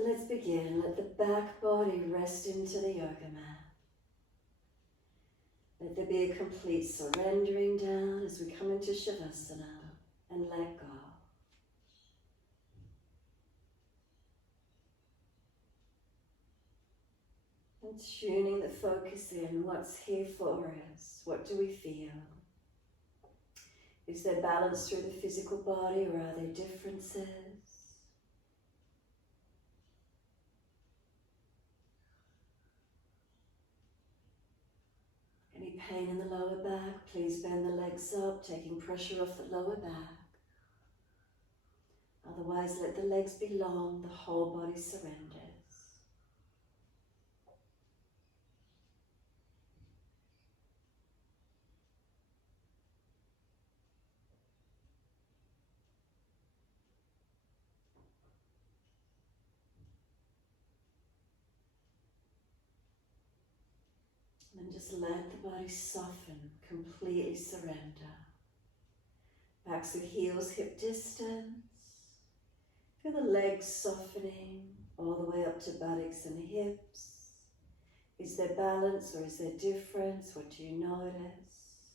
So let's begin. Let the back body rest into the yoga mat. Let there be a complete surrendering down as we come into Shavasana and let go. And tuning the focus in, what's here for us? What do we feel? Is there balance through the physical body, or are there differences? Any pain in the lower back? Please bend the legs up, taking pressure off the lower back. Otherwise, let the legs be long, the whole body surrenders. And just let the body soften, completely surrender. Backs of heels hip distance. Feel the legs softening all the way up to buttocks and hips. Is there balance or is there difference? What do you notice?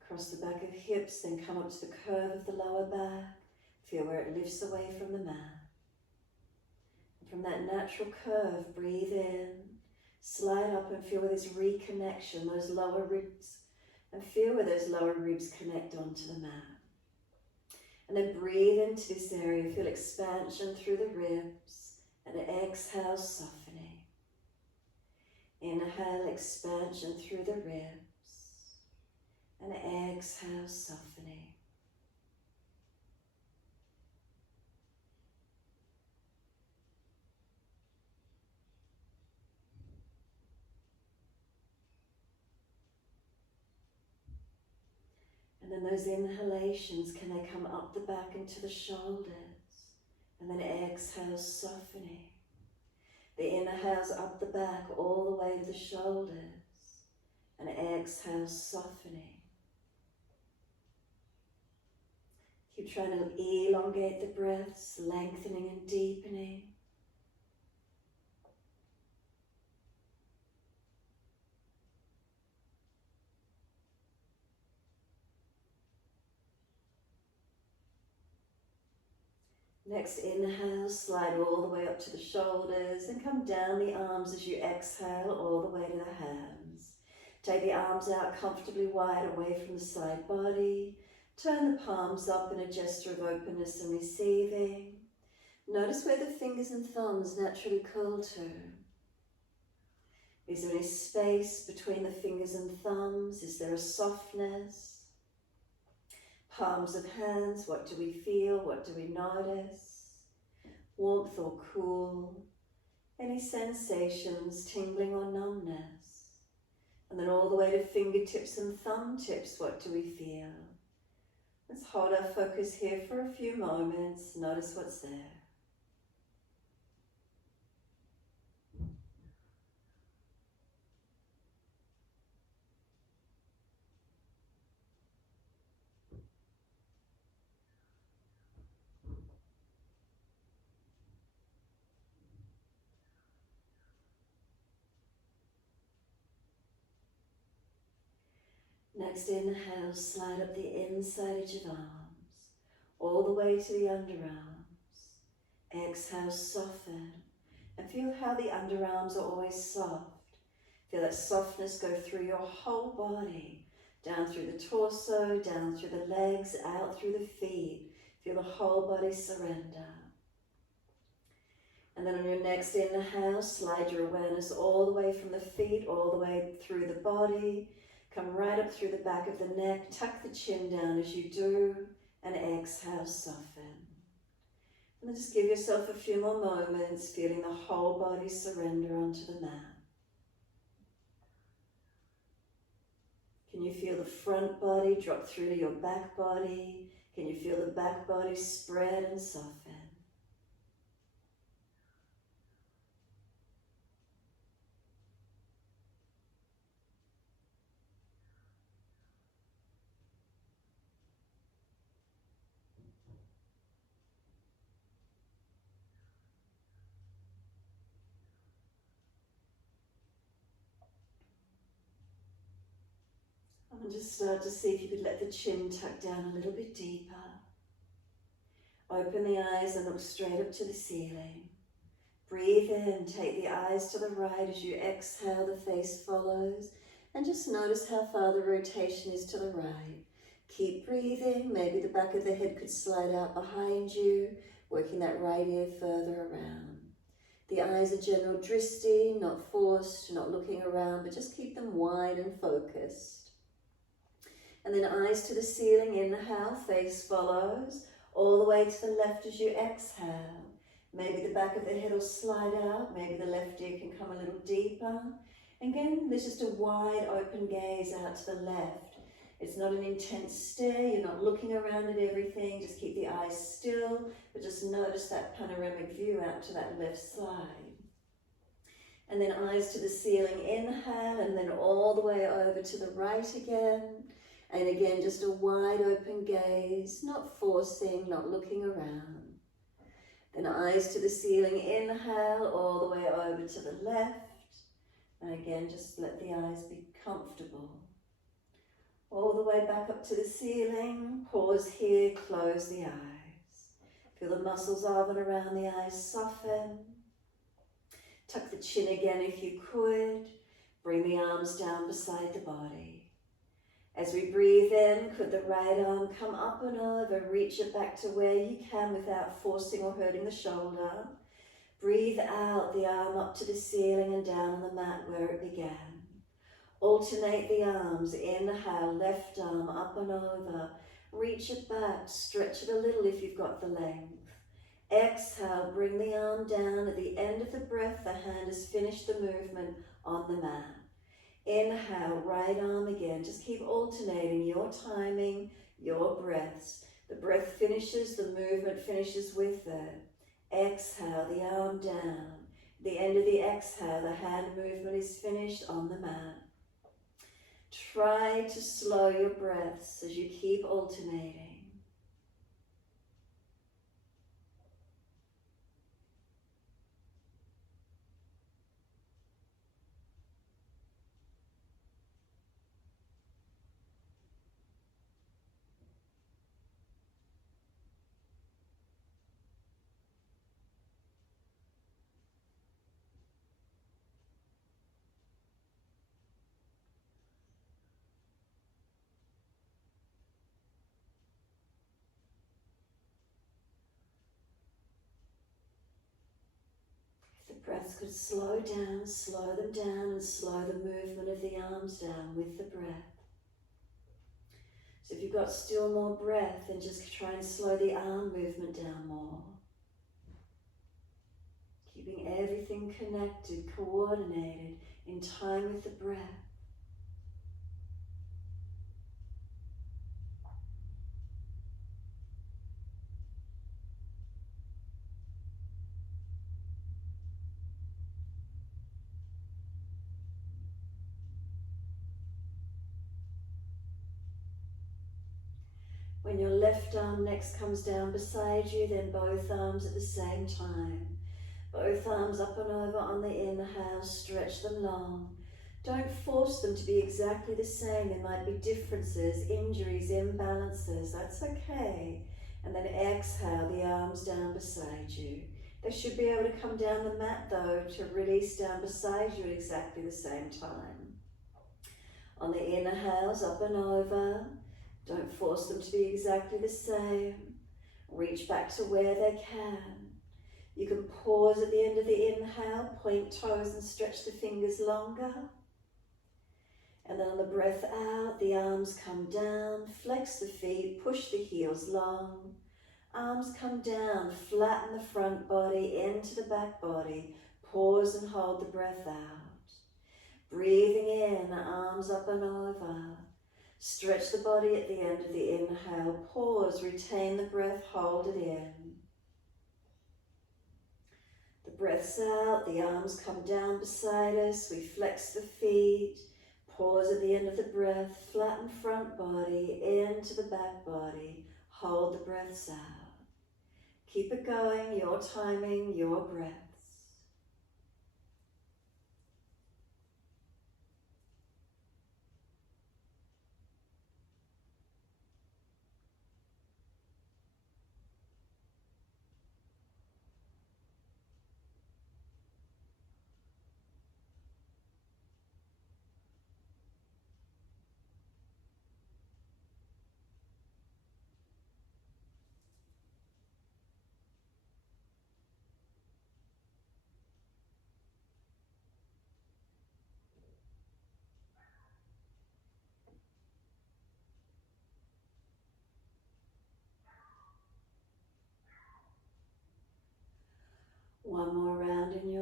Across the back of hips, then come up to the curve of the lower back. Feel where it lifts away from the mat. From that natural curve, breathe in, slide up and feel where there's reconnection, those lower ribs, and feel where those lower ribs connect onto the mat. And then breathe into this area, feel expansion through the ribs, and exhale, softening. Inhale, expansion through the ribs, and exhale, softening. And then those inhalations, can they come up the back into the shoulders? And then exhale, softening. The inhales up the back all the way to the shoulders. And exhale, softening. Keep trying to elongate the breaths, lengthening and deepening. Next inhale, slide all the way up to the shoulders and come down the arms as you exhale all the way to the hands. Take the arms out comfortably wide away from the side body. Turn the palms up in a gesture of openness and receiving. Notice where the fingers and thumbs naturally curl to. Is there any space between the fingers and thumbs? Is there a softness? Palms of hands, what do we feel? What do we notice? Warmth or cool? Any sensations, tingling or numbness? And then all the way to fingertips and thumb tips, what do we feel? Let's hold our focus here for a few moments. Notice what's there. Next inhale, slide up the inside edge of arms, all the way to the underarms. Exhale, soften, and feel how the underarms are always soft. Feel that softness go through your whole body, down through the torso, down through the legs, out through the feet. Feel the whole body surrender. And then on your next inhale, slide your awareness all the way from the feet, all the way through the body. Come right up through the back of the neck, tuck the chin down as you do, and exhale, soften. And then just give yourself a few more moments, feeling the whole body surrender onto the mat. Can you feel the front body drop through to your back body? Can you feel the back body spread and soften? And just start to see if you could let the chin tuck down a little bit deeper. Open the eyes and look straight up to the ceiling. Breathe in, take the eyes to the right. As you exhale, the face follows. And just notice how far the rotation is to the right. Keep breathing. Maybe the back of the head could slide out behind you, working that right ear further around. The eyes are general drishti, not forced, not looking around, but just keep them wide and focused. And then eyes to the ceiling, inhale, face follows, all the way to the left as you exhale. Maybe the back of the head will slide out, maybe the left ear can come a little deeper. Again, there's just a wide open gaze out to the left. It's not an intense stare, you're not looking around at everything, just keep the eyes still, but just notice that panoramic view out to that left side. And then eyes to the ceiling, inhale, and then all the way over to the right again. And again, just a wide open gaze, not forcing, not looking around. Then eyes to the ceiling, inhale, all the way over to the left. And again, just let the eyes be comfortable. All the way back up to the ceiling, pause here, close the eyes. Feel the muscles of and around the eyes soften. Tuck the chin again if you could. Bring the arms down beside the body. As we breathe in, could the right arm come up and over, reach it back to where you can without forcing or hurting the shoulder. Breathe out, the arm up to the ceiling and down on the mat where it began. Alternate the arms, inhale, left arm up and over, reach it back, stretch it a little if you've got the length. Exhale, bring the arm down. At the end of the breath, the hand has finished the movement on the mat. Inhale, right arm again, just keep alternating your timing, your breaths. The breath finishes, the movement finishes with it. Exhale, the arm down. At the end of the exhale, the hand movement is finished on the mat. Try to slow your breaths as you keep alternating. Breaths could slow them down and slow the movement of the arms down with the breath. So if you've got still more breath, then just try and slow the arm movement down more. Keeping everything connected, coordinated, in time with the breath. When your left arm next comes down beside you, then both arms at the same time. Both arms up and over on the inhale, stretch them long. Don't force them to be exactly the same. There might be differences, injuries, imbalances, that's okay. And then exhale, the arms down beside you. They should be able to come down the mat though, to release down beside you at exactly the same time. On the inhales, up and over. Don't force them to be exactly the same. Reach back to where they can. You can pause at the end of the inhale, point toes and stretch the fingers longer. And then on the breath out, the arms come down, flex the feet, push the heels long. Arms come down, flatten the front body into the back body. Pause and hold the breath out. Breathing in, arms up and over. Stretch the body at the end of the inhale. Pause, retain the breath, hold it in. The breath's out, the arms come down beside us. We flex the feet. Pause at the end of the breath. Flatten front body into the back body. Hold the breaths out. Keep it going, your timing, your breaths.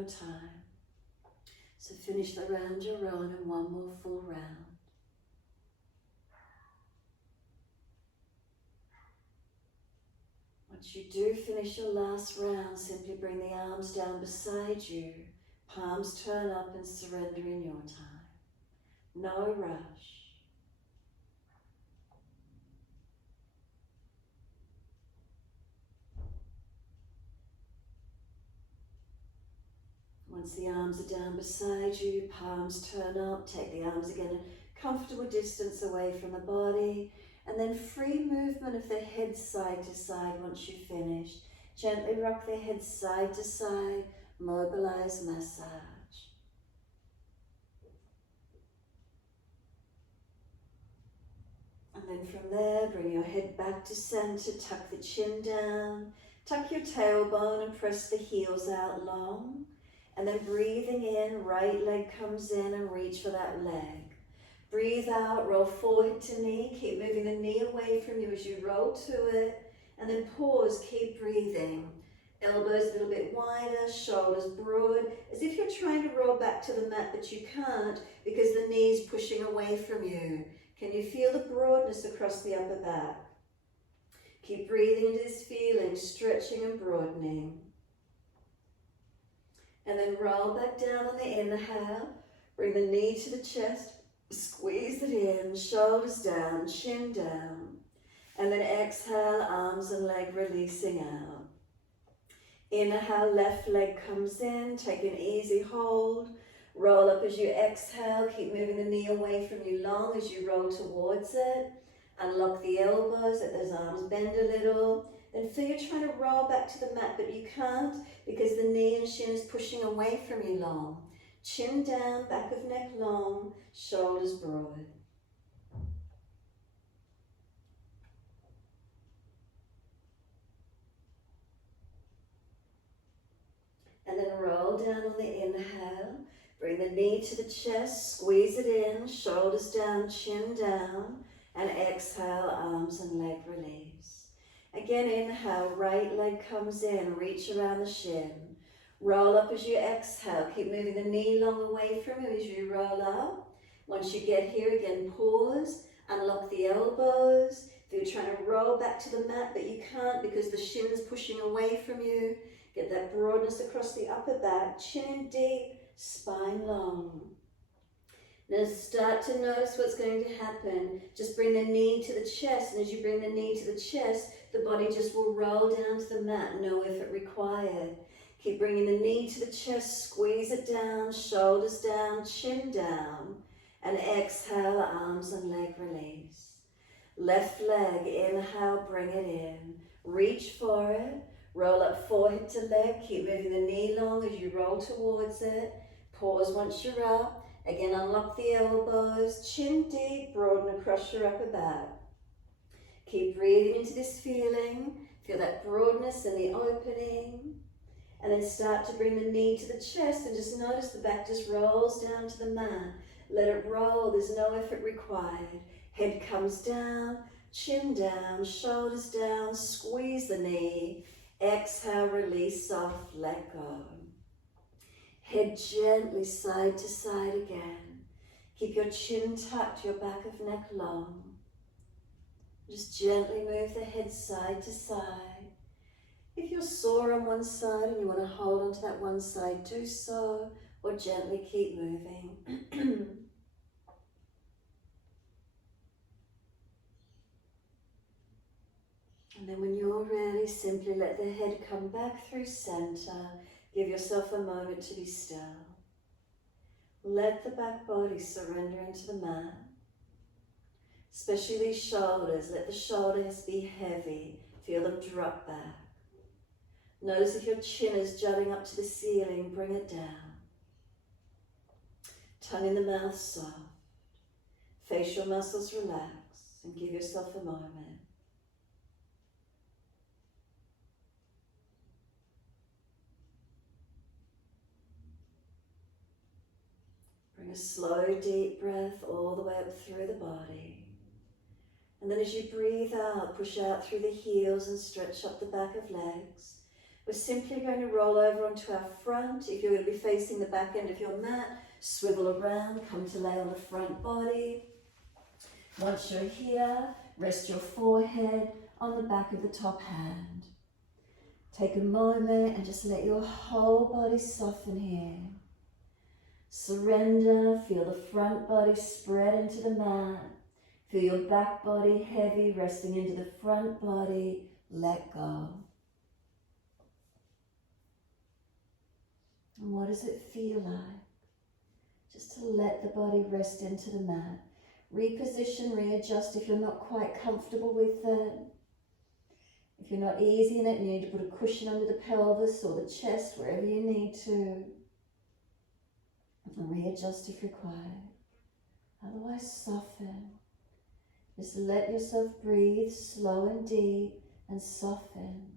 your time. So finish the round you're on and one more full round. Once you do finish your last round, simply bring the arms down beside you, palms turn up and surrender in your time. No rush. Once the arms are down beside you, palms turn up, take the arms again a comfortable distance away from the body, and then free movement of the head side to side once you've finished. Gently rock the head side to side, mobilize, massage. And then from there, bring your head back to center, tuck the chin down, tuck your tailbone and press the heels out long. And then breathing in, right leg comes in and reach for that leg. Breathe out, roll forehead to knee, keep moving the knee away from you as you roll to it. And then pause, keep breathing. Elbows a little bit wider, shoulders broad, as if you're trying to roll back to the mat, but you can't because the knee's pushing away from you. Can you feel the broadness across the upper back? Keep breathing into this feeling, stretching and broadening. And then roll back down on the inhale. Bring the knee to the chest, squeeze it in, shoulders down, chin down. And then exhale, arms and leg releasing out. Inhale, left leg comes in, take an easy hold. Roll up as you exhale, keep moving the knee away from you long as you roll towards it. Unlock the elbows, let those arms bend a little. Then feel you're trying to roll back to the mat, but you can't because the knee and shin is pushing away from you long. Chin down, back of neck long, shoulders broad. And then roll down on the inhale. Bring the knee to the chest, squeeze it in, shoulders down, chin down. And exhale, arms and leg release. Again, inhale, right leg comes in, reach around the shin. Roll up as you exhale, keep moving the knee long away from you as you roll up. Once you get here, again, pause, unlock the elbows. If you're trying to roll back to the mat, but you can't because the shin's pushing away from you, get that broadness across the upper back, chin in deep, spine long. Now start to notice what's going to happen. Just bring the knee to the chest, and as you bring the knee to the chest, the body just will roll down to the mat, no effort required. Keep bringing the knee to the chest, squeeze it down, shoulders down, chin down, and exhale, arms and leg release. Left leg, inhale, bring it in. Reach for it, roll up forehead to leg, keep moving the knee long as you roll towards it. Pause once you're up. Again, unlock the elbows, chin deep, broaden across your upper back. Keep breathing into this feeling. Feel that broadness and the opening. And then start to bring the knee to the chest and just notice the back just rolls down to the mat. Let it roll, there's no effort required. Head comes down, chin down, shoulders down, squeeze the knee. Exhale, release, soft, let go. Head gently side to side again. Keep your chin tucked, your back of neck long. Just gently move the head side to side. If you're sore on one side and you want to hold onto that one side, do so, or gently keep moving. And then when you're ready, simply let the head come back through center. Give yourself a moment to be still. Let the back body surrender into the mat. Especially these shoulders, let the shoulders be heavy. Feel them drop back. Notice if your chin is jutting up to the ceiling, bring it down. Tongue in the mouth soft. Facial muscles relax and give yourself a moment. Bring a slow, deep breath all the way up through the body. And then as you breathe out, push out through the heels and stretch up the back of legs. We're simply going to roll over onto our front. If you're going to be facing the back end of your mat, swivel around, come to lay on the front body. Once you're here, rest your forehead on the back of the top hand. Take a moment and just let your whole body soften here. Surrender, feel the front body spread into the mat. Feel your back body heavy, resting into the front body. Let go. And what does it feel like? Just to let the body rest into the mat. Reposition, readjust if you're not quite comfortable with it. If you're not easy in it, you need to put a cushion under the pelvis or the chest, wherever you need to. And readjust if required. Otherwise, soften. Just let yourself breathe slow and deep and soften.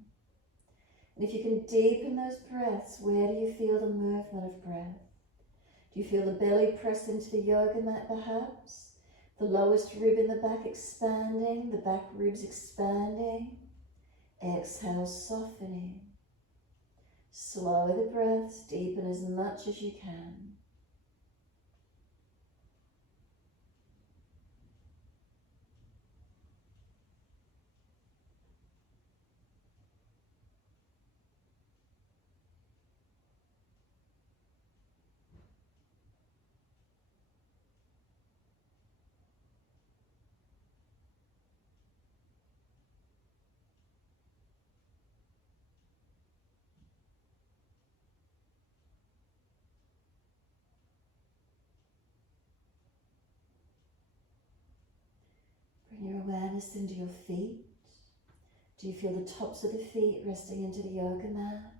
And if you can deepen those breaths, where do you feel the movement of breath? Do you feel the belly press into the yoga mat perhaps? The lowest rib in the back expanding, the back ribs expanding. Exhale, softening. Slow the breaths, deepen as much as you can. Bring your awareness into your feet. Do you feel the tops of the feet resting into the yoga mat?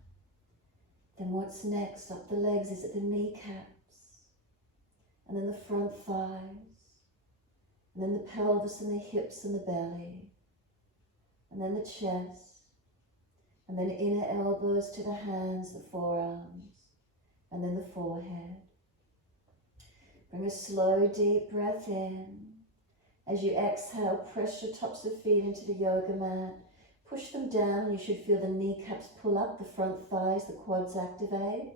Then what's next? Up the legs, is it the kneecaps? And then the front thighs? And then the pelvis and the hips and the belly? And then the chest? And then inner elbows to the hands, the forearms? And then the forehead? Bring a slow, deep breath in. As you exhale, press your tops of feet into the yoga mat. Push them down. You should feel the kneecaps pull up, the front thighs, the quads activate.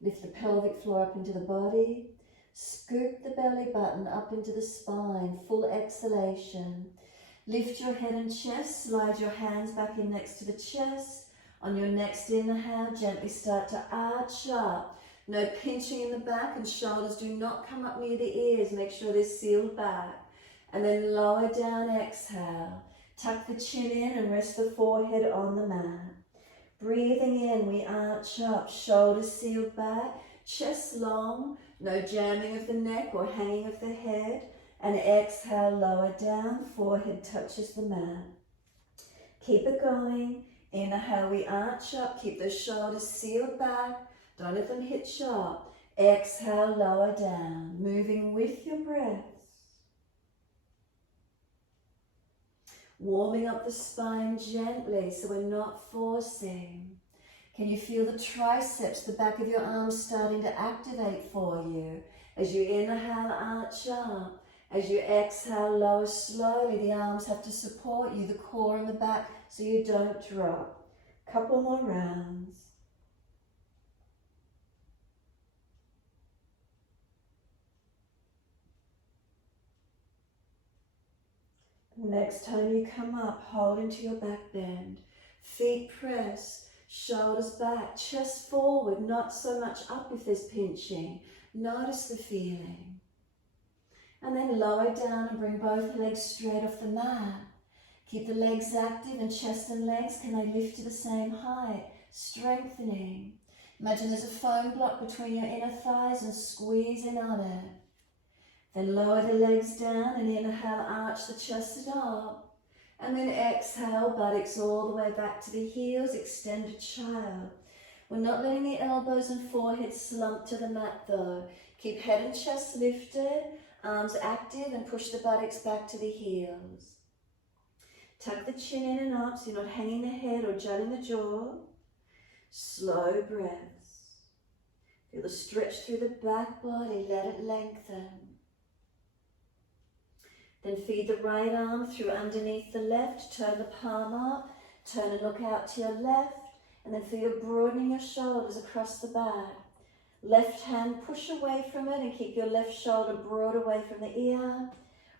Lift the pelvic floor up into the body. Scoop the belly button up into the spine. Full exhalation. Lift your head and chest. Slide your hands back in next to the chest. On your next inhale, gently start to arch up. No pinching in the back, and shoulders do not come up near the ears. Make sure they're sealed back. And then lower down, exhale. Tuck the chin in and rest the forehead on the mat. Breathing in, we arch up, shoulders sealed back, chest long, no jamming of the neck or hanging of the head. And exhale, lower down, forehead touches the mat. Keep it going. Inhale, we arch up, keep those shoulders sealed back. Don't let them hit sharp. Exhale, lower down, moving with your breath. Warming up the spine gently so we're not forcing. Can you feel the triceps, the back of your arms starting to activate for you? As you inhale, arch up. As you exhale, lower slowly. The arms have to support you, the core and the back, so you don't drop. Couple more rounds. Next time you come up, hold into your back bend. Feet press, shoulders back, chest forward, not so much up if there's pinching. Notice the feeling. And then lower down and bring both legs straight off the mat. Keep the legs active, and chest and legs, can they lift to the same height? Strengthening. Imagine there's a foam block between your inner thighs and squeeze in on it. Then lower the legs down and inhale, arch the chest up. And then exhale, buttocks all the way back to the heels, extended child. We're not letting the elbows and forehead slump to the mat though. Keep head and chest lifted, arms active, and push the buttocks back to the heels. Tuck the chin in and up so you're not hanging the head or jutting the jaw. Slow breaths. Feel the stretch through the back body, let it lengthen. Then feed the right arm through underneath the left, turn the palm up, turn and look out to your left, And then feel you broadening your shoulders across the back. Left hand, push away from it and keep your left shoulder broad away from the ear.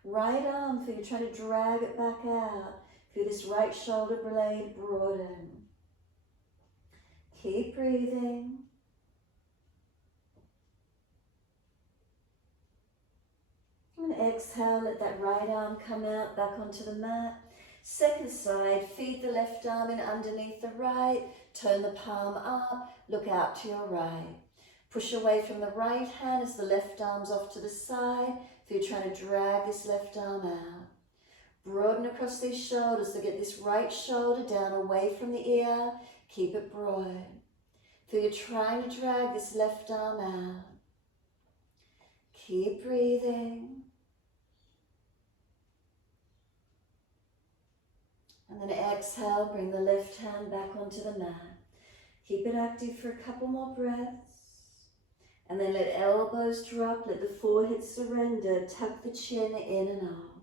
Right arm, feel you trying to drag it back out. Feel this right shoulder blade broaden. Keep breathing. And exhale, let that right arm come out back onto the mat. Second side, feed the left arm in underneath the right. Turn the palm up, look out to your right. Push away from the right hand as the left arm's off to the side. Feel you're trying to drag this left arm out. Broaden across these shoulders to get this right shoulder down away from the ear. Keep it broad. Feel you're trying to drag this left arm out. Keep breathing. And then exhale, bring the left hand back onto the mat. Keep it active for a couple more breaths. And then let elbows drop, let the forehead surrender, tuck the chin in and up.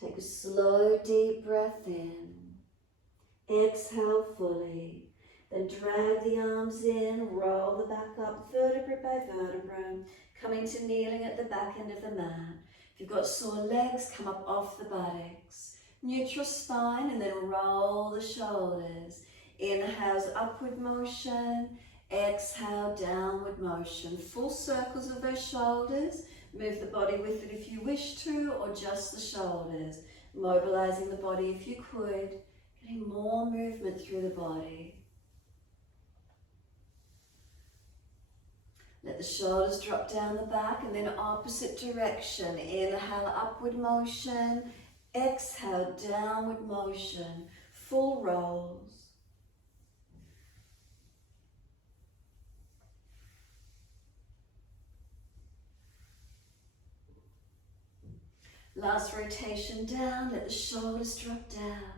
Take a slow, deep breath in. Exhale fully. Then drag the arms in, roll the back up, vertebra by vertebra, coming to kneeling at the back end of the mat. If you've got sore legs, come up off the buttocks. Neutral spine and then roll the shoulders. Inhale's upward motion, exhale downward motion. Full circles of those shoulders. Move the body with it if you wish to, or just the shoulders. Mobilizing the body if you could. Getting more movement through the body. Let the shoulders drop down the back and then opposite direction. Inhale, upward motion. Exhale, downward motion. Full rolls. Last rotation down, let the shoulders drop down.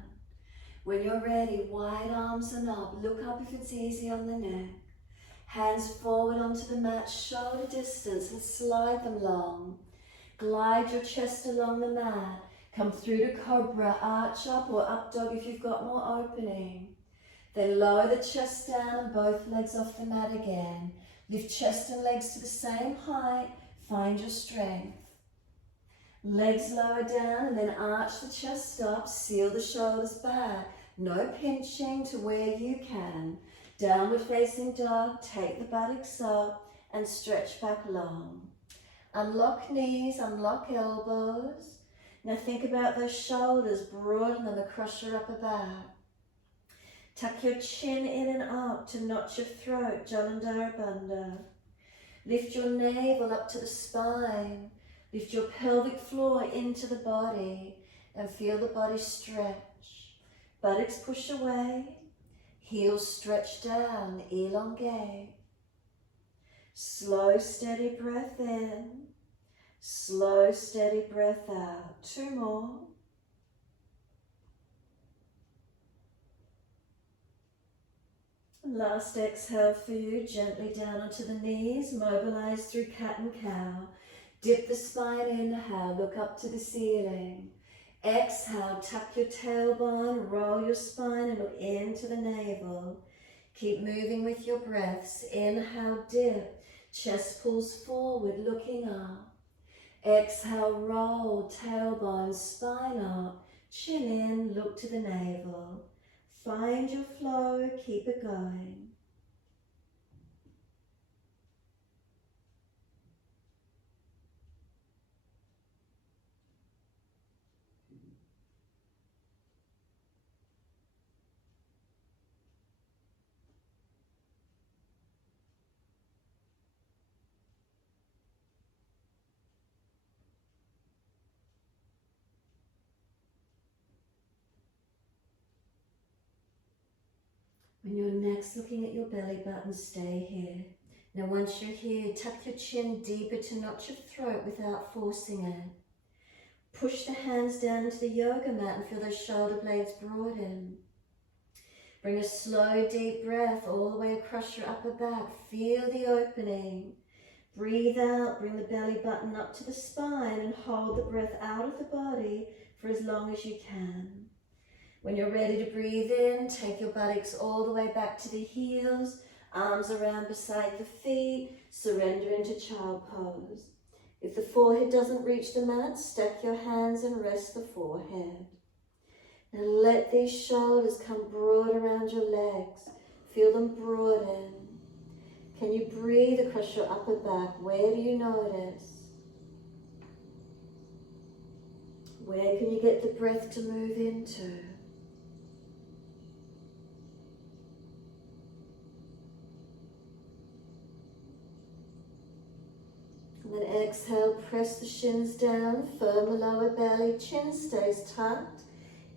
When you're ready, wide arms and up. Look up if it's easy on the neck. Hands forward onto the mat, shoulder distance, and slide them long. Glide your chest along the mat. Come through to cobra, arch up or up dog if you've got more opening. Then lower the chest down and both legs off the mat again. Lift chest and legs to the same height. Find your strength. Legs lower down and then arch the chest up. Seal the shoulders back. No pinching to where you can. Downward facing dog, take the buttocks up and stretch back long. Unlock knees, unlock elbows. Now think about those shoulders, broaden them across your upper back. Tuck your chin in and up to notch your throat, Jalandhara Bandha. Lift your navel up to the spine. Lift your pelvic floor into the body and feel the body stretch. Buttocks push away. Heels stretch down, elongate. Slow, steady breath in. Slow, steady breath out. 2 more. Last exhale for you, gently down onto the knees. Mobilize through cat and cow. Dip the spine, inhale, look up to the ceiling. Exhale, tuck your tailbone, roll your spine and look into the navel. Keep moving with your breaths. Inhale, dip, chest pulls forward, looking up. Exhale, roll, tailbone, spine up, chin in, look to the navel. Find your flow, keep it going. When you're next looking at your belly button, stay here. Now once you're here, tuck your chin deeper to notch your throat without forcing it. Push the hands down into the yoga mat and feel those shoulder blades broaden. Bring a slow, deep breath all the way across your upper back. Feel the opening. Breathe out, bring the belly button up to the spine and hold the breath out of the body for as long as you can. When you're ready to breathe in, take your buttocks all the way back to the heels, arms around beside the feet, surrender into child pose. If the forehead doesn't reach the mat, stack your hands and rest the forehead. Now let these shoulders come broad around your legs. Feel them broaden. Can you breathe across your upper back? Where do you notice? Where can you get the breath to move into? And then exhale, press the shins down, firm the lower belly, chin stays tucked.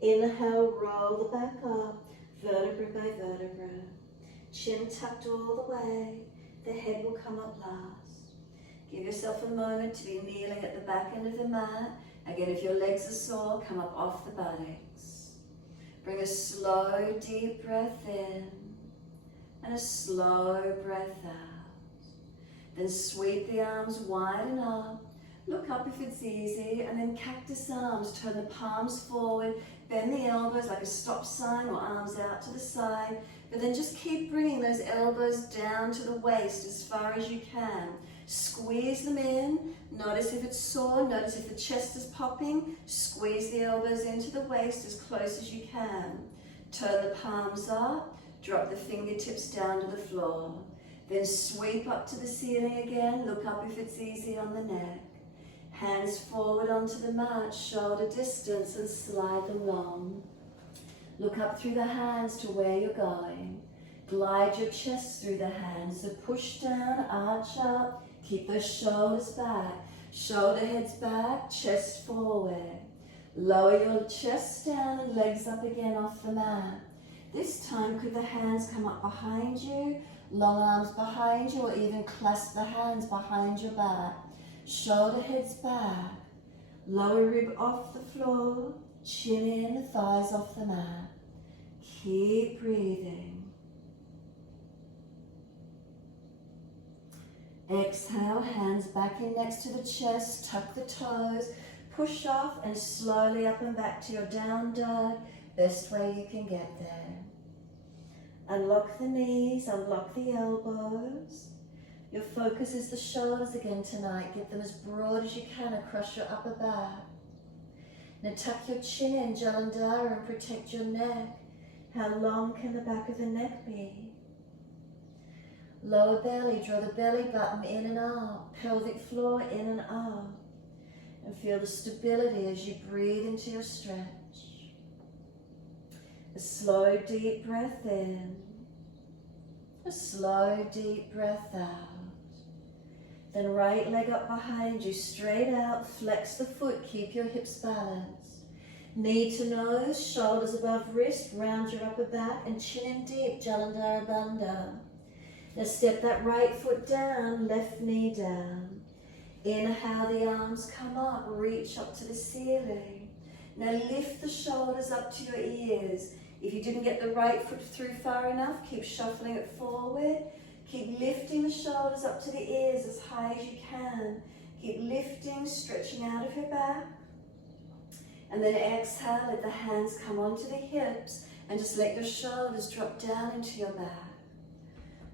Inhale, roll the back up, vertebra by vertebra. Chin tucked all the way, the head will come up last. Give yourself a moment to be kneeling at the back end of the mat. Again, if your legs are sore, come up off the buttocks. Bring a slow, deep breath in and a slow breath out. Then sweep the arms wide and up. Look up if it's easy, and then cactus arms. Turn the palms forward, bend the elbows like a stop sign or arms out to the side. But then just keep bringing those elbows down to the waist as far as you can. Squeeze them in. Notice if it's sore. Notice if the chest is popping. Squeeze the elbows into the waist as close as you can. Turn the palms up. Drop the fingertips down to the floor. Then sweep up to the ceiling again. Look up if it's easy on the neck. Hands forward onto the mat, shoulder distance, and slide them long. Look up through the hands to where you're going. Glide your chest through the hands. So push down, arch up, keep those shoulders back. Shoulder heads back, chest forward. Lower your chest down and legs up again off the mat. This time, could the hands come up behind you, long arms behind you, or even clasp the hands behind your back. Shoulder heads back, lower rib off the floor, chin in, thighs off the mat. Keep breathing. Exhale, hands back in next to the chest, tuck the toes, push off and slowly up and back to your down dog, best way you can get there. Unlock the knees, unlock the elbows. Your focus is the shoulders again tonight. Get them as broad as you can across your upper back. Now tuck your chin in, Jalandhara, and protect your neck. How long can the back of the neck be? Lower belly, draw the belly button in and out. Pelvic floor in and out. And feel the stability as you breathe into your stretch. A slow, deep breath in. A slow, deep breath out. Then right leg up behind you, straight out, flex the foot, keep your hips balanced. Knee to nose, shoulders above wrist, round your upper back, and chin in deep, Jalandhara Bandha. Now step that right foot down, left knee down. Inhale, the arms come up, reach up to the ceiling. Now lift the shoulders up to your ears. If you didn't get the right foot through far enough, keep shuffling it forward. Keep lifting the shoulders up to the ears as high as you can. Keep lifting, stretching out of your back. And then exhale, let the hands come onto the hips and just let your shoulders drop down into your back.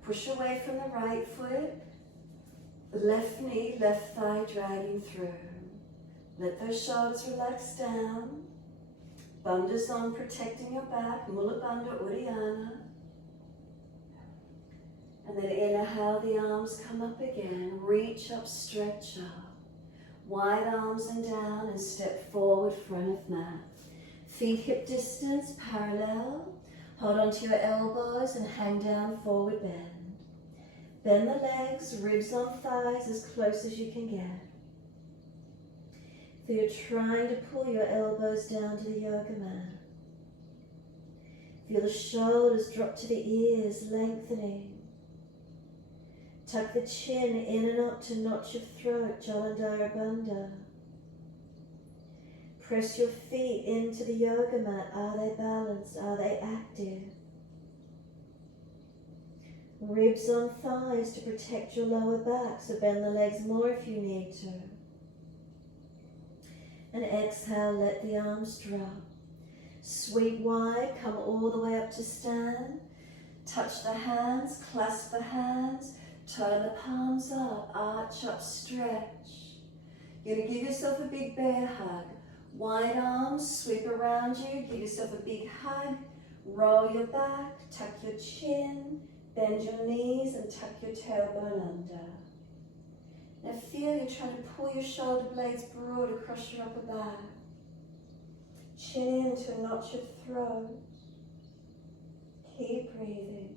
Push away from the right foot. Left knee, left thigh dragging through. Let those shoulders relax down. Bandha's on, protecting your back, Mula Bandha Uddiyana. And then inhale, the arms come up again. Reach up, stretch up. Wide arms and down and step forward, front of mat. Feet hip distance, parallel. Hold onto your elbows and hang down, forward bend. Bend the legs, ribs on thighs as close as you can get. So you're trying to pull your elbows down to the yoga mat. Feel the shoulders drop to the ears, lengthening. Tuck the chin in and up to notch of throat, Jalandhara Bandha. Press your feet into the yoga mat. Are they balanced? Are they active? Ribs on thighs to protect your lower back, so bend the legs more if you need to. And exhale, let the arms drop. Sweep wide, come all the way up to stand. Touch the hands, clasp the hands, turn the palms up, arch up, stretch. You're going to give yourself a big bear hug. Wide arms, sweep around you, give yourself a big hug. Roll your back, tuck your chin, bend your knees and tuck your tailbone under. Now feel you're trying to pull your shoulder blades broad across your upper back. Chin in to notch your throat. Keep breathing.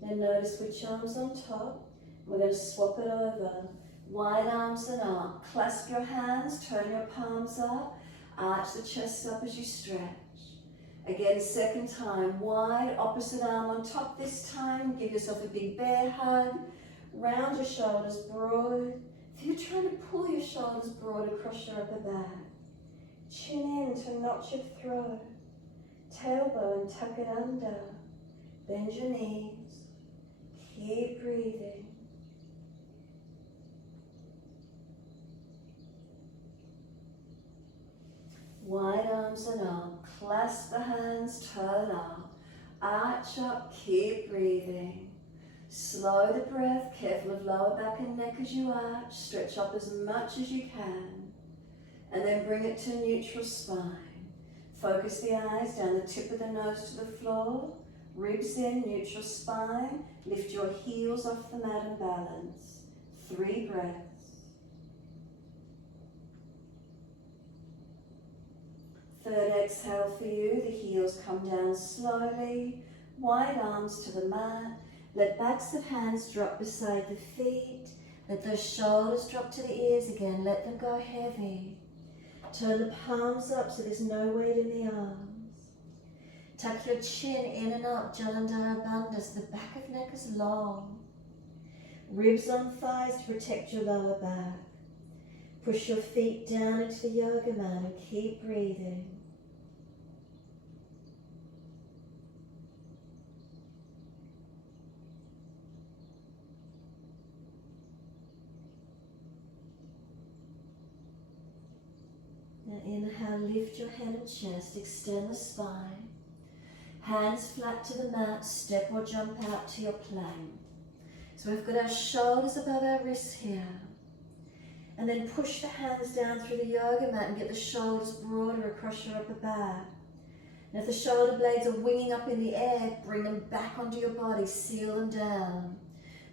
Now notice which arm's on top. We're going to swap it over. Wide arms and up. Clasp your hands, turn your palms up. Arch the chest up as you stretch. Again, second time. Wide, opposite arm on top this time. Give yourself a big bear hug. Round your shoulders broad. If you're trying to pull your shoulders broad across your upper back. Chin in to notch your throat. Tailbone, tuck it under. Bend your knees. Keep breathing. Wide arms and up. Clasp the hands, turn up. Arch up, keep breathing. Slow the breath, careful of lower back and neck as you arch. Stretch up as much as you can. And then bring it to neutral spine. Focus the eyes down the tip of the nose to the floor. Ribs in, neutral spine. Lift your heels off the mat and balance. 3 breaths. Third exhale for you. The heels come down slowly. Wide arms to the mat. Let backs of hands drop beside the feet. Let those shoulders drop to the ears again. Let them go heavy. Turn the palms up so there's no weight in the arms. Tuck your chin in and up, Jalandhara Bandha, so the back of neck is long. Ribs on thighs to protect your lower back. Push your feet down into the yoga mat and keep breathing. Now inhale, lift your head and chest, extend the spine. Hands flat to the mat, step or jump out to your plank. So we've got our shoulders above our wrists here. And then push the hands down through the yoga mat and get the shoulders broader across your upper back. And if the shoulder blades are winging up in the air, bring them back onto your body, seal them down.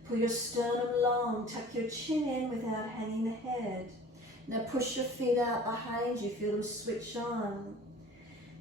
Pull your sternum long, tuck your chin in without hanging the head. Now push your feet out behind you, feel them switch on.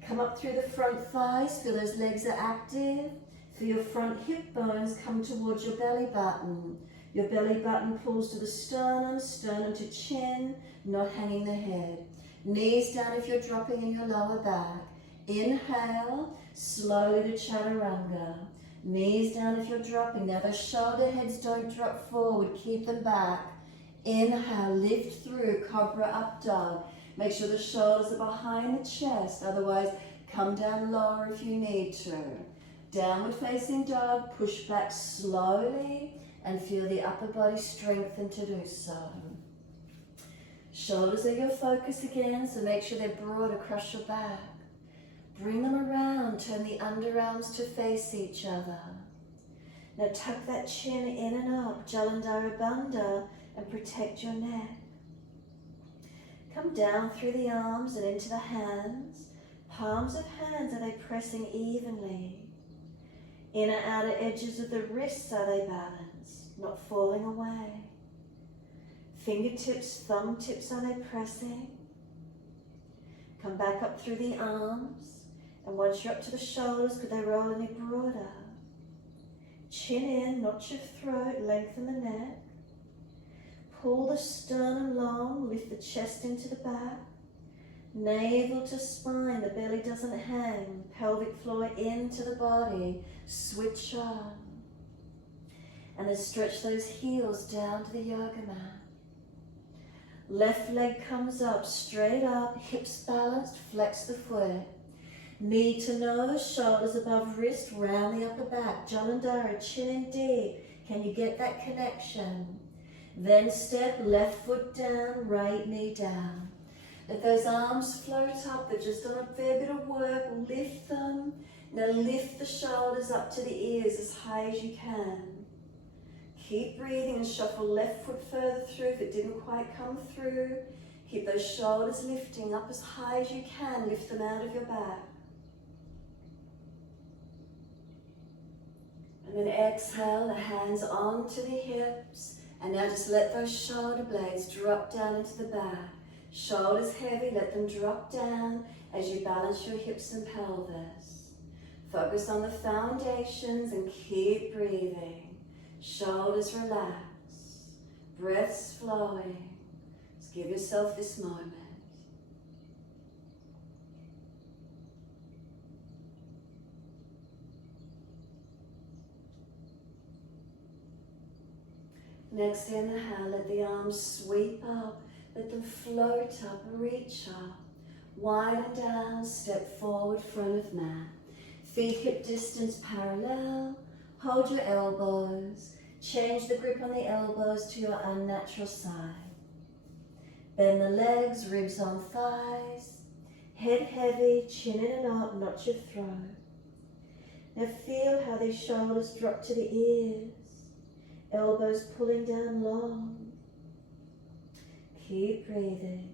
Come up through the front thighs, feel those legs are active. Feel your front hip bones come towards your belly button. Your belly button pulls to the sternum, sternum to chin, not hanging the head. Knees down if you're dropping in your lower back. Inhale, slowly to chaturanga. Knees down if you're dropping. Now the shoulder heads don't drop forward, keep them back. Inhale, lift through, cobra up dog. Make sure the shoulders are behind the chest, otherwise come down lower if you need to. Downward facing dog, push back slowly and feel the upper body strengthen to do so. Shoulders are your focus again, so make sure they're broad across your back. Bring them around, turn the underarms to face each other. Now tuck that chin in and up, Jalandhara Bandha, and protect your neck. Come down through the arms and into the hands. Palms of hands, are they pressing evenly? Inner outer edges of the wrists, are they balanced, not falling away? Fingertips, thumb tips, are they pressing? Come back up through the arms, and once you're up to the shoulders, could they roll any broader? Chin in, notch your throat, lengthen the neck. Pull the sternum long, lift the chest into the back. Navel to spine, the belly doesn't hang. Pelvic floor into the body, switch on. And then stretch those heels down to the yoga mat. Left leg comes up, straight up, hips balanced, flex the foot. Knee to nose, shoulders above wrist, round the upper back. Jalandhara, chin in deep. Can you get that connection? Then step left foot down, right knee down. Let those arms float up. They've just done a fair bit of work. Lift them. Now lift the shoulders up to the ears as high as you can. Keep breathing and shuffle left foot further through if it didn't quite come through. Keep those shoulders lifting up as high as you can. Lift them out of your back. And then exhale, the hands onto the hips. And now just let those shoulder blades drop down into the back. Shoulders heavy, let them drop down as you balance your hips and pelvis. Focus on the foundations and keep breathing. Shoulders relax, breaths flowing. Just give yourself this moment. Next inhale, let the arms sweep up, let them float up, reach up. Widen down, step forward, front of mat. Feet hip distance parallel. Hold your elbows. Change the grip on the elbows to your unnatural side. Bend the legs, ribs on thighs. Head heavy, chin in a knot, notch your throat. Now feel how these shoulders drop to the ears. Elbows pulling down long. Keep breathing.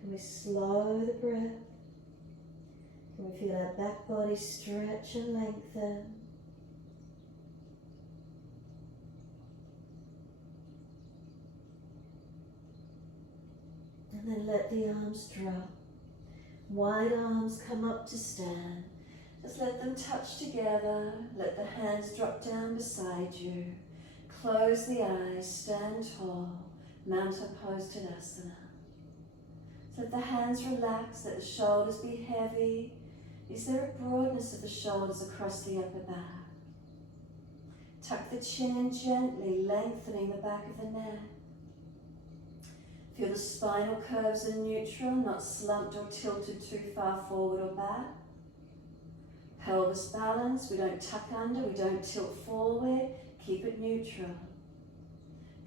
Can we slow the breath? Can we feel our back body stretch and lengthen? And then let the arms drop. Wide arms come up to stand. Just let them touch together. Let the hands drop down beside you. Close the eyes, stand tall. Mountain pose Tadasana. Let the hands relax, let the shoulders be heavy. Is there a broadness of the shoulders across the upper back? Tuck the chin in gently, lengthening the back of the neck. Feel the spinal curves are neutral, not slumped or tilted too far forward or back. Pelvis balance, we don't tuck under, we don't tilt forward, keep it neutral.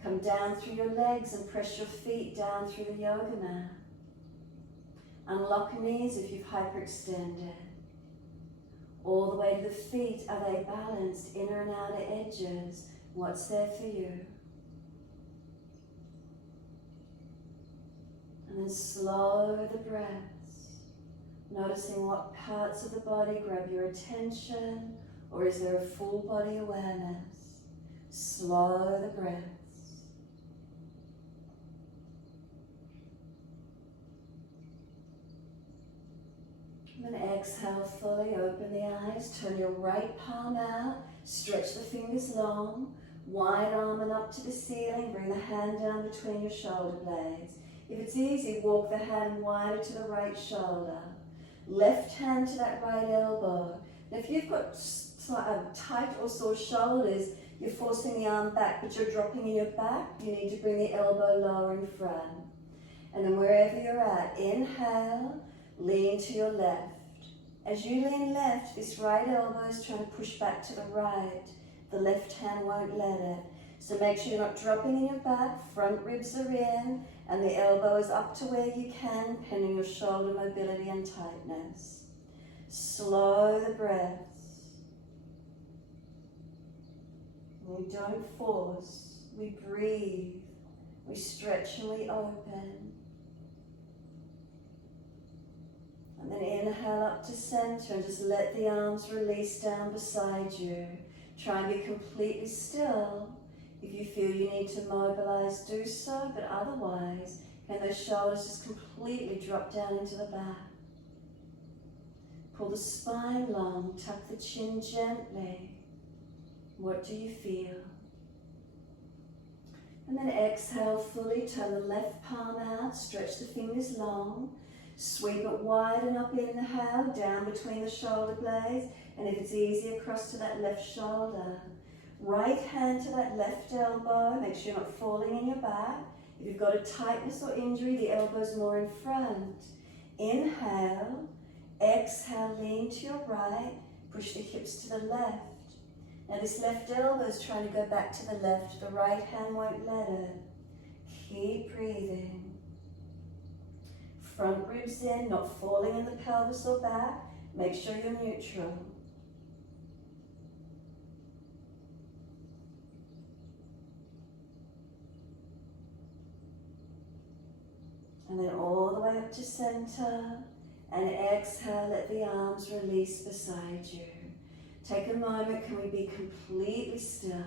Come down through your legs and press your feet down through the yoga mat. Unlock knees if you've hyperextended. All the way to the feet, are they balanced, inner and outer edges? What's there for you? And then slow the breaths, noticing what parts of the body grab your attention, or is there a full body awareness? Slow the breaths. And then exhale fully, open the eyes, turn your right palm out, stretch the fingers long, wide arm and up to the ceiling, bring the hand down between your shoulder blades. If it's easy, walk the hand wider to the right shoulder. Left hand to that right elbow. Now if you've got tight or sore shoulders, you're forcing the arm back, but you're dropping in your back, you need to bring the elbow lower in front. And then wherever you're at, inhale, lean to your left. As you lean left, this right elbow is trying to push back to the right. The left hand won't let it. So make sure you're not dropping in your back, front ribs are in, and the elbow is up to where you can, pending your shoulder mobility and tightness. Slow the breaths. We don't force, we breathe, we stretch and we open. And then inhale up to center and just let the arms release down beside you. Try and be completely still. If you feel you need to mobilize, do so, but otherwise, can those shoulders just completely drop down into the back. Pull the spine long, tuck the chin gently. What do you feel? And then exhale fully, turn the left palm out, stretch the fingers long, sweep it wide and up, inhale, down between the shoulder blades, and if it's easy, across to that left shoulder. Right hand to that left elbow, make sure you're not falling in your back. If you've got a tightness or injury, the elbow's more in front. Inhale, exhale, lean to your right, push the hips to the left. Now this left elbow is trying to go back to the left. The right hand won't let it. Keep breathing. Front ribs in, not falling in the pelvis or back. Make sure you're neutral. And then all the way up to center. And exhale, let the arms release beside you. Take a moment, can we be completely still?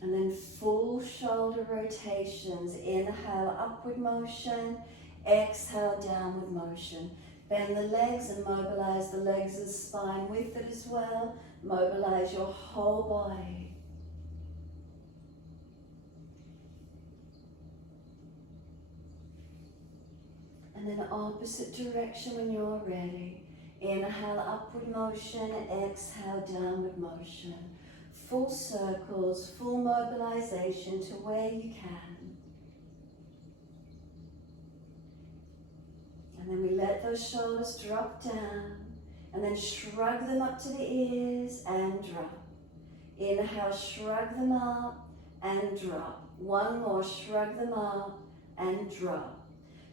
And then full shoulder rotations. Inhale, upward motion. Exhale, downward motion. Bend the legs and mobilize the legs and spine with it as well. Mobilize your whole body. And then opposite direction when you're ready. Inhale, upward motion. Exhale, downward motion. Full circles, full mobilization to where you can. And then we let those shoulders drop down. And then shrug them up to the ears and drop. Inhale, shrug them up and drop. One more, shrug them up and drop.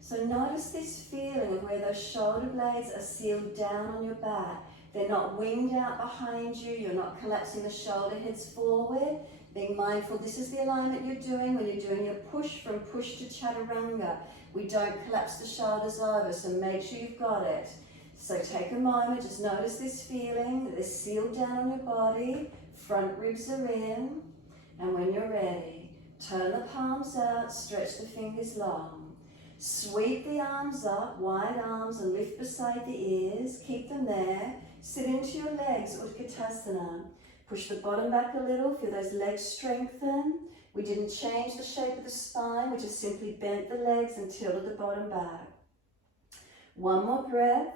So notice this feeling of where those shoulder blades are sealed down on your back. They're not winged out behind you. You're not collapsing the shoulder heads forward. Being mindful, this is the alignment you're doing when you're doing your push from push to chaturanga. We don't collapse the shoulders over, so make sure you've got it. So take a moment, just notice this feeling that they're sealed down on your body. Front ribs are in. And when you're ready, turn the palms out, stretch the fingers long. Sweep the arms up, wide arms, and lift beside the ears. Keep them there. Sit into your legs, Utkatasana. Push the bottom back a little, feel those legs strengthen. We didn't change the shape of the spine, we just simply bent the legs and tilted the bottom back. One more breath.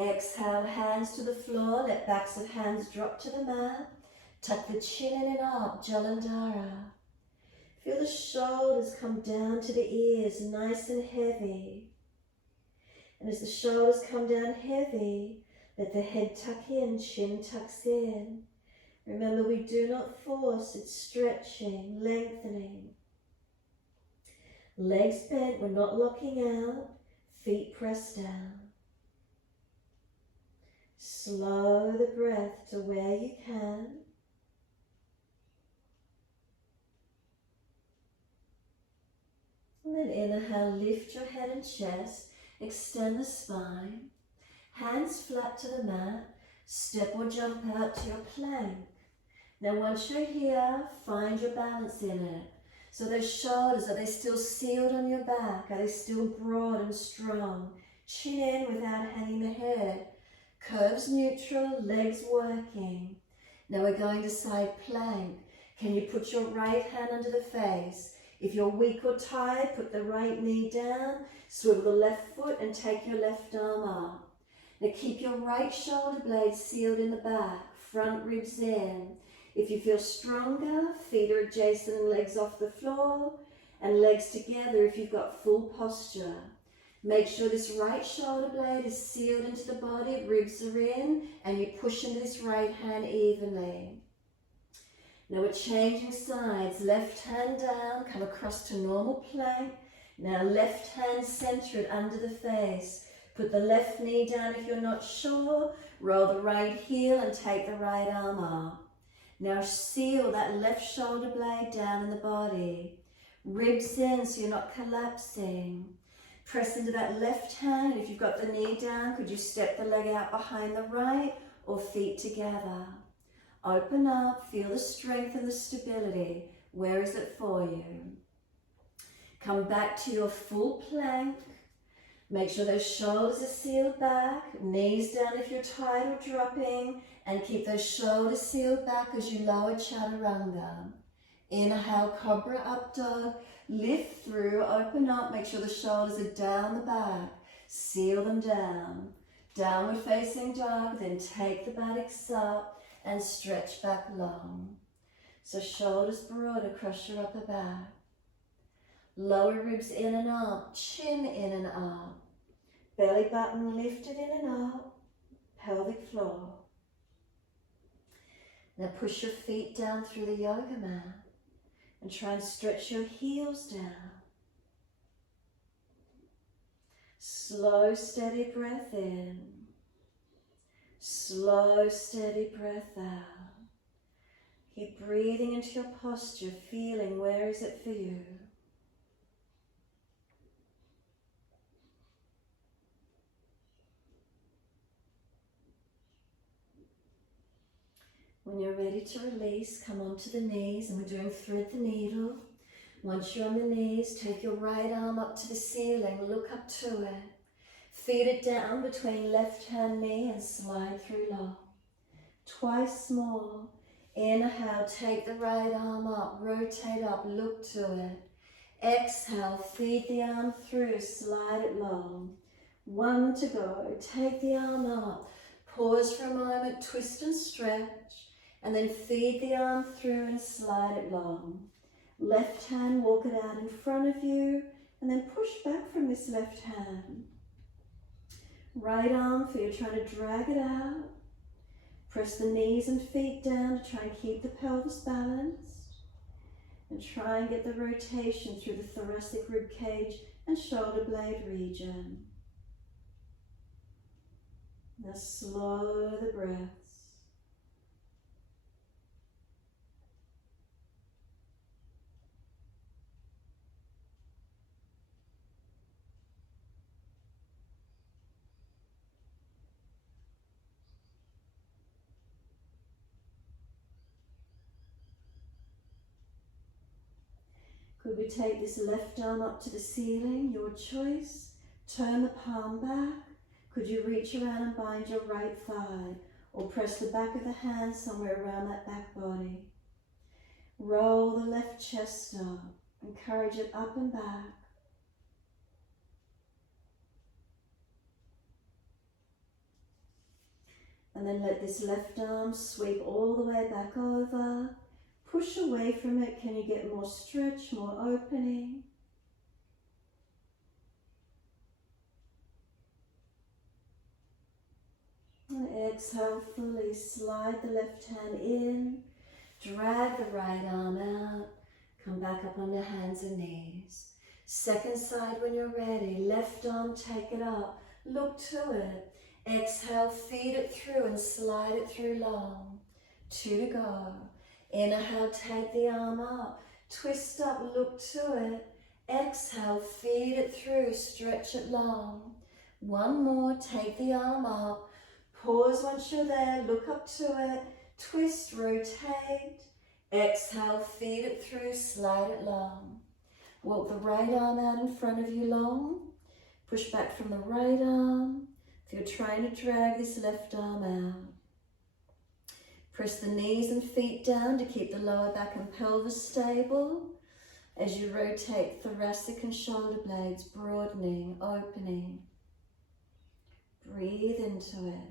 Exhale, hands to the floor, let backs of hands drop to the mat. Tuck the chin in and up, Jalandhara. Feel the shoulders come down to the ears, nice and heavy. And as the shoulders come down heavy, let the head tuck in, chin tucks in. Remember, we do not force, it's stretching, lengthening. Legs bent, we're not locking out, feet pressed down. Slow the breath to where you can. And then inhale, lift your head and chest, extend the spine, hands flat to the mat, step or jump out to your plank. Now once you're here, find your balance in it. So those shoulders, are they still sealed on your back? Are they still broad and strong? Chin in without hanging the head. Curves neutral, legs working. Now we're going to side plank. Can you put your right hand under the face? If you're weak or tired, put the right knee down, swivel the left foot and take your left arm up. Now keep your right shoulder blade sealed in the back, front ribs in. If you feel stronger, feet are adjacent and legs off the floor, and legs together if you've got full posture. Make sure this right shoulder blade is sealed into the body, ribs are in, and you push into this right hand evenly. Now we're changing sides, left hand down, come across to normal plank. Now left hand centered under the face. Put the left knee down if you're not sure. Roll the right heel and take the right arm up. Now seal that left shoulder blade down in the body. Ribs in so you're not collapsing. Press into that left hand. If you've got the knee down, could you step the leg out behind the right or feet together? Open up, feel the strength and the stability. Where is it for you? Come back to your full plank. Make sure those shoulders are sealed back. Knees down if you're tired or dropping. And keep those shoulders sealed back as you lower chaturanga. Inhale, cobra up dog. Lift through, open up. Make sure the shoulders are down the back. Seal them down. Downward facing dog. Then take the buttocks up and stretch back long. So shoulders broad across your upper back. Lower ribs in and up, chin in and up. Belly button lifted in and up. pelvic floor. Now push your feet down through the yoga mat and try and stretch your heels down. Slow, steady breath in. Slow, steady breath out. Keep breathing into your posture, feeling where is it for you. When you're ready to release, come onto the knees, and we're doing thread the needle. Once you're on the knees, take your right arm up to the ceiling, look up to it. Feed it down between left hand knee and slide through long. Twice more. Inhale, take the right arm up, rotate up, look to it. Exhale, feed the arm through, slide it long. One to go. Take the arm up, pause for a moment, twist and stretch, and then feed the arm through and slide it long. Left hand, walk it out in front of you, and then push back from this left hand. Right arm, feel you're trying to drag it out. Press the knees and feet down to try and keep the pelvis balanced. And try and get the rotation through the thoracic rib cage and shoulder blade region. Now slow the breaths. Could we take this left arm up to the ceiling? Your choice. Turn the palm back. Could you reach around and bind your right thigh, or press the back of the hand somewhere around that back body? Roll the left chest up. Encourage it up and back. And then let this left arm sweep all the way back over. Push away from it. Can you get more stretch, more opening? And exhale fully. Slide the left hand in. Drag the right arm out. Come back up on your hands and knees. Second side when you're ready. Left arm, take it up. Look to it. Exhale, feed it through and slide it through long. 2 to go. Inhale, take the arm up, twist up, look to it. Exhale, feed it through, stretch it long. 1 more, take the arm up, pause once you're there, look up to it, twist, rotate. Exhale, feed it through, slide it long. Walk the right arm out in front of you long. Push back from the right arm. If you're trying to drag this left arm out. Press the knees and feet down to keep the lower back and pelvis stable. As you rotate thoracic and shoulder blades, broadening, opening. Breathe into it.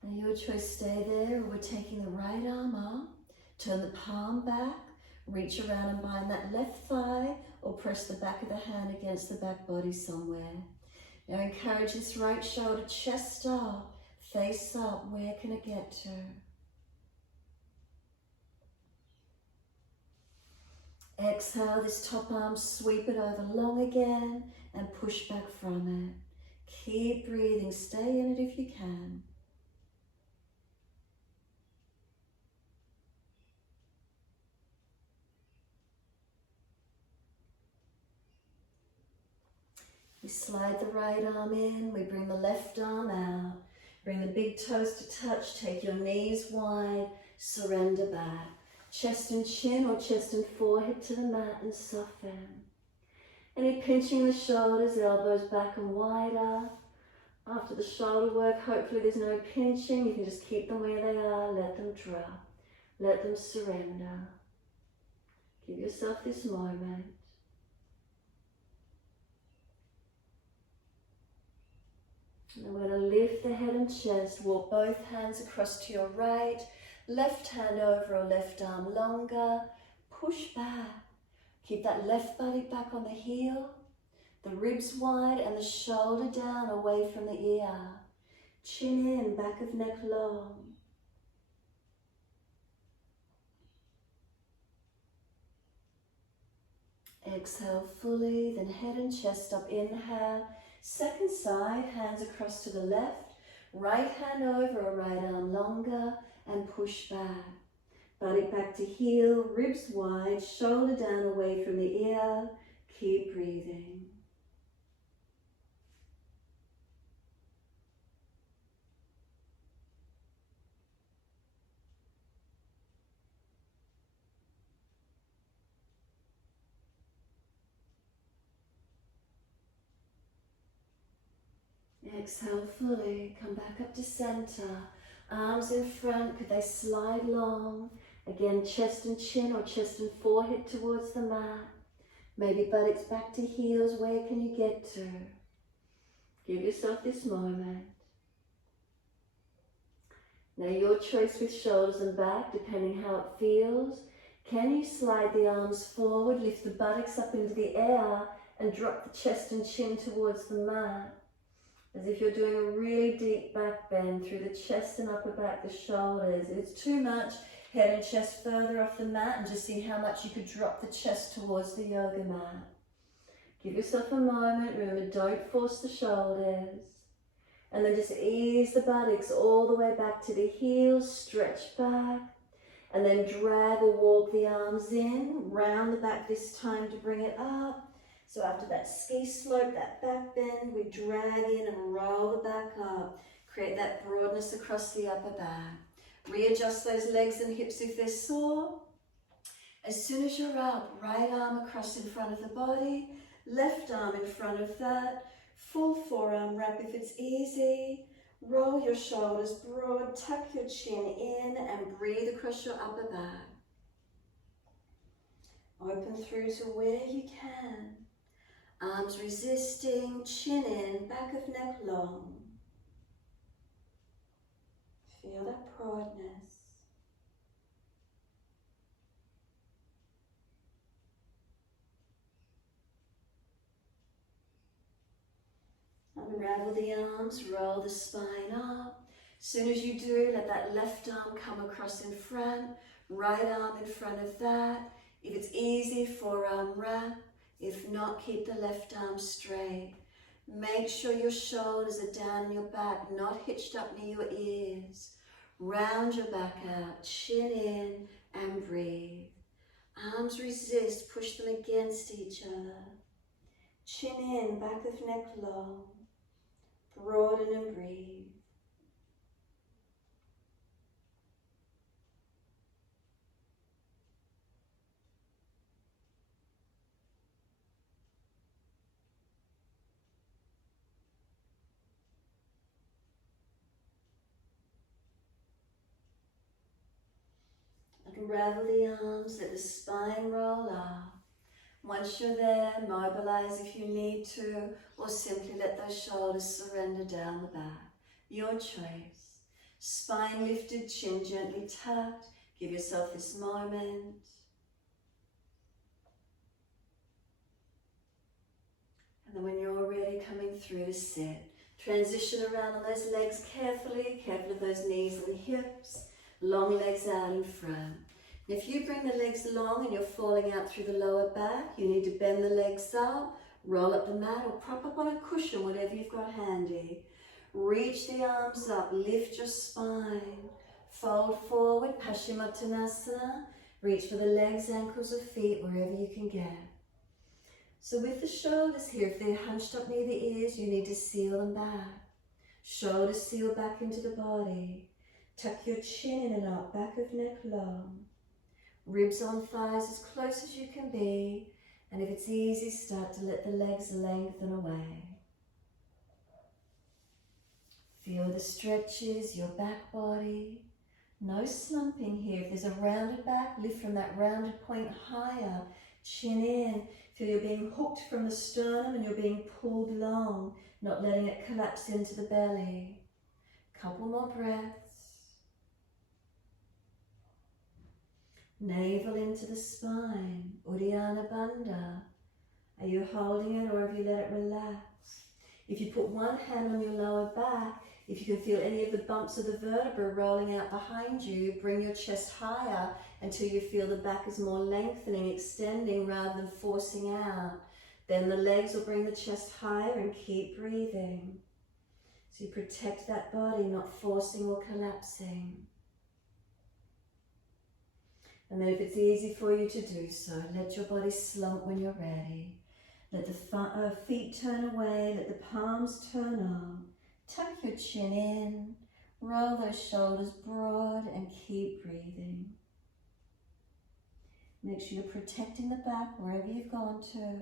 Now your choice, stay there, or we're taking the right arm up, turn the palm back, reach around and bind that left thigh, or press the back of the hand against the back body somewhere. Now encourage this right shoulder, chest up, face up, where can it get to? Exhale, this top arm, sweep it over long again, and push back from it. Keep breathing, stay in it if you can. We slide the right arm in, we bring the left arm out. Bring the big toes to touch, take your knees wide, surrender back. Chest and chin or chest and forehead to the mat and soften. Any pinching the shoulders, elbows back and wider. After the shoulder work, hopefully there's no pinching. You can just keep them where they are, let them drop. Let them surrender. Give yourself this moment. And we're going to lift the head and chest, walk both hands across to your right, left hand over or left arm longer, push back. Keep that left body back on the heel, the ribs wide and the shoulder down away from the ear. Chin in, back of neck long. Exhale fully, then head and chest up, inhale. Second side, hands across to the left, right hand over or right arm longer and push back. Body back to heel, ribs wide, shoulder down away from the ear. Keep breathing. Exhale fully, come back up to center. Arms in front, could they slide long? Again, chest and chin or chest and forehead towards the mat. Maybe buttocks back to heels, where can you get to? Give yourself this moment. Now your choice with shoulders and back, depending how it feels. Can you slide the arms forward, lift the buttocks up into the air and drop the chest and chin towards the mat? As if you're doing a really deep back bend through the chest and upper back, the shoulders. If it's too much, head and chest further off the mat and just see how much you could drop the chest towards the yoga mat. Give yourself a moment. Remember, don't force the shoulders. And then just ease the buttocks all the way back to the heels, stretch back. And then drag or walk the arms in, round the back this time to bring it up. So after that ski slope, that back bend, we drag in and roll the back up. Create that broadness across the upper back. Readjust those legs and hips if they're sore. As soon as you're up, right arm across in front of the body, left arm in front of that, full forearm wrap if it's easy. Roll your shoulders broad, tuck your chin in and breathe across your upper back. Open through to where you can. Arms resisting, chin in, back of neck long. Feel that broadness. Unravel the arms, roll the spine up. As soon as you do, let that left arm come across in front, right arm in front of that. If it's easy, forearm wrap. If not, keep the left arm straight. Make sure your shoulders are down in your back, not hitched up near your ears. Round your back out, chin in and breathe. Arms resist, push them against each other. Chin in, back of neck long. Broaden and breathe. Unravel the arms, let the spine roll up. Once you're there, mobilize if you need to, or simply let those shoulders surrender down the back. Your choice. Spine lifted, chin gently tucked. Give yourself this moment. And then when you're ready, coming through to sit. Transition around on those legs carefully, careful of those knees and hips. Long legs out in front. And if you bring the legs long and you're falling out through the lower back, you need to bend the legs up, roll up the mat or prop up on a cushion, whatever you've got handy. Reach the arms up, lift your spine. Fold forward, Paschimottanasana. Reach for the legs, ankles or feet, wherever you can get. So with the shoulders here, if they're hunched up near the ears, you need to seal them back. Shoulders seal back into the body. Tuck your chin in and up, back of neck long. Ribs on thighs as close as you can be. And if it's easy, start to let the legs lengthen away. Feel the stretches, your back body. No slumping here. If there's a rounded back, lift from that rounded point higher. Chin in. Feel you're being hooked from the sternum and you're being pulled long, not letting it collapse into the belly. Couple more breaths. Navel into the spine. Uddiyana Bandha. Are you holding it or have you let it relax? If you put one hand on your lower back, if you can feel any of the bumps of the vertebra rolling out behind you, bring your chest higher until you feel the back is more lengthening, extending rather than forcing out. Then the legs will bring the chest higher and keep breathing. So you protect that body, not forcing or collapsing. And then if it's easy for you to do so, let your body slump when you're ready. Let the feet turn away, let the palms turn up. Tuck your chin in, roll those shoulders broad and keep breathing. Make sure you're protecting the back wherever you've gone to.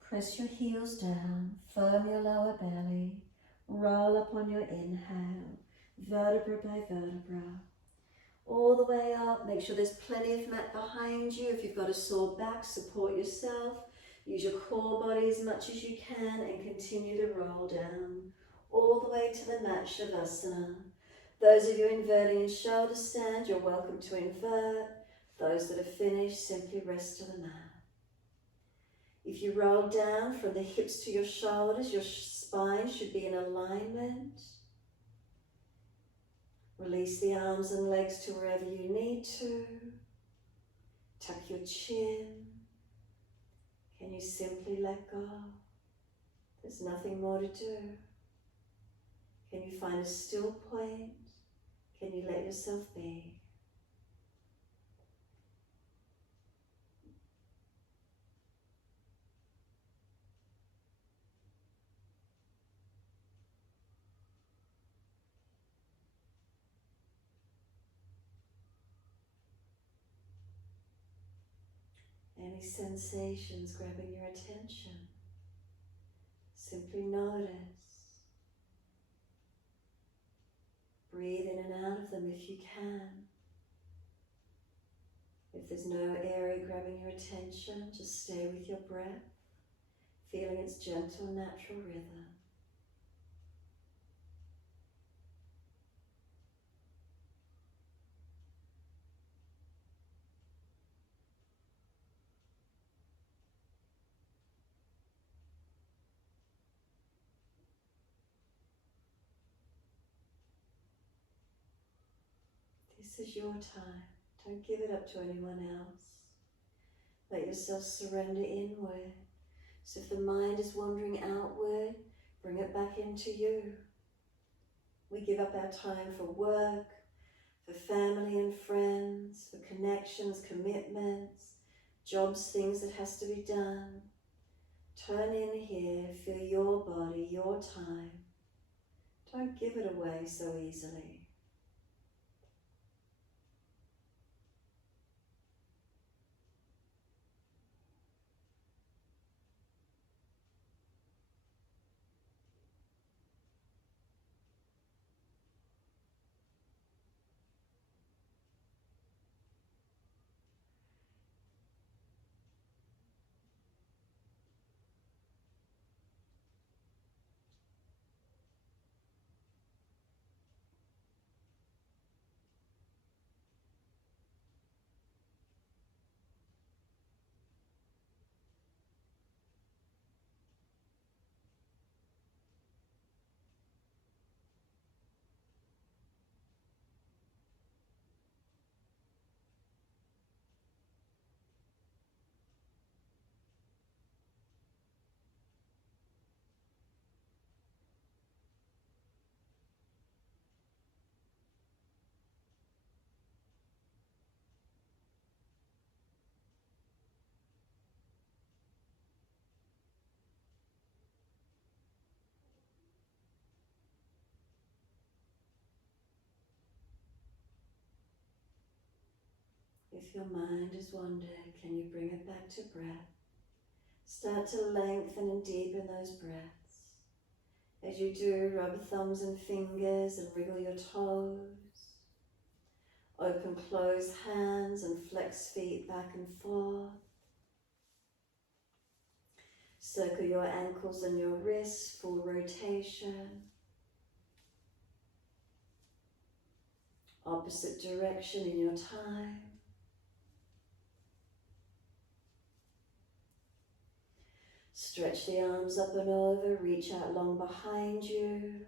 Press your heels down, firm your lower belly, roll up on your inhale, vertebra by vertebra. All the way up, make sure there's plenty of mat behind you. If you've got a sore back, support yourself. Use your core body as much as you can and continue to roll down all the way to the mat, Shavasana. Those of you inverting in shoulder stand, you're welcome to invert. Those that are finished, simply rest to the mat. If you roll down from the hips to your shoulders, your spine should be in alignment. Release the arms and legs to wherever you need to. Tuck your chin. Can you simply let go? There's nothing more to do. Can you find a still point? Can you let yourself be? Any sensations grabbing your attention? Simply notice. Breathe in and out of them if you can. If there's no area grabbing your attention, just stay with your breath, feeling its gentle, natural rhythm. This is your time. Don't give it up to anyone else. Let yourself surrender inward. So if the mind is wandering outward, bring it back into you. We give up our time for work, for family and friends, for connections, commitments, jobs, things that has to be done. Turn in here, feel your body, your time. Don't give it away so easily. If your mind has wandered, can you bring it back to breath? Start to lengthen and deepen those breaths. As you do, rub thumbs and fingers and wriggle your toes. Open, close hands and flex feet back and forth. Circle your ankles and your wrists, full rotation. Opposite direction in your time. Stretch the arms up and over, reach out long behind you,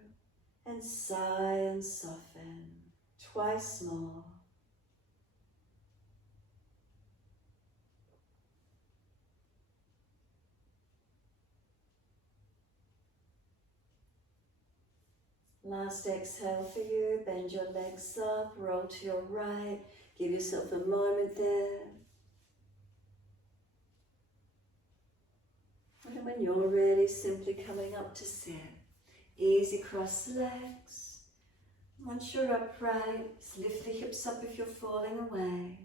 and sigh and soften. Twice more. Last exhale for you, bend your legs up, roll to your right, give yourself a moment there. And when you're ready, simply coming up to sit. Easy cross the legs. Once you're upright, lift the hips up if you're falling away.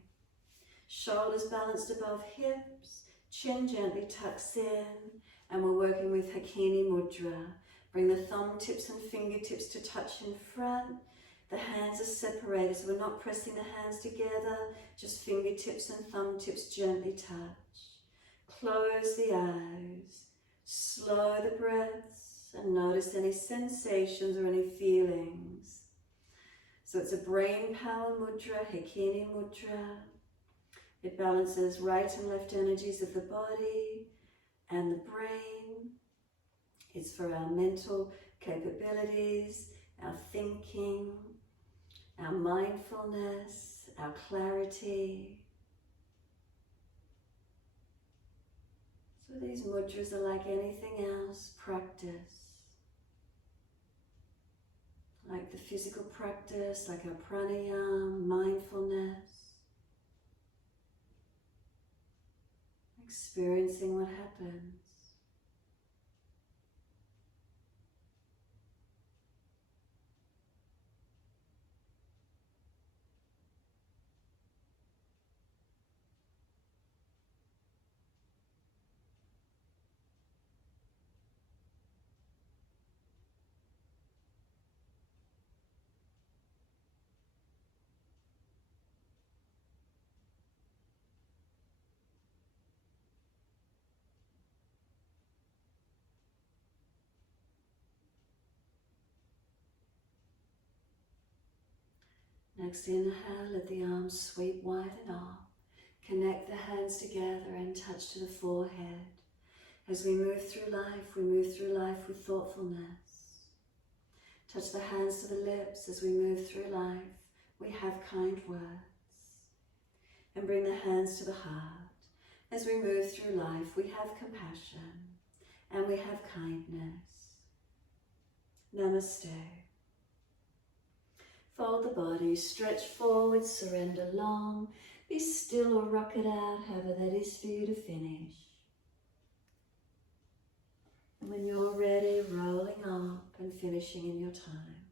Shoulders balanced above hips, chin gently tucks in, and we're working with Hakini Mudra. Bring the thumb tips and fingertips to touch in front. The hands are separated, so we're not pressing the hands together, just fingertips and thumb tips gently touch. Close the eyes, slow the breaths, and notice any sensations or any feelings. So it's a brain power mudra, Hakini Mudra. It balances right and left energies of the body and the brain. It's for our mental capabilities, our thinking, our mindfulness, our clarity. So these mudras are like anything else, practice. Like the physical practice, like our pranayama, mindfulness. Experiencing what happens. Next inhale, let the arms sweep wide and up. Connect the hands together and touch to the forehead. As we move through life with thoughtfulness. Touch the hands to the lips as we move through life. We have kind words. And bring the hands to the heart. As we move through life, we have compassion and we have kindness. Namaste. Fold the body, stretch forward, surrender long. Be still or rock it out, however that is for you to finish. And when you're ready, rolling up and finishing in your time.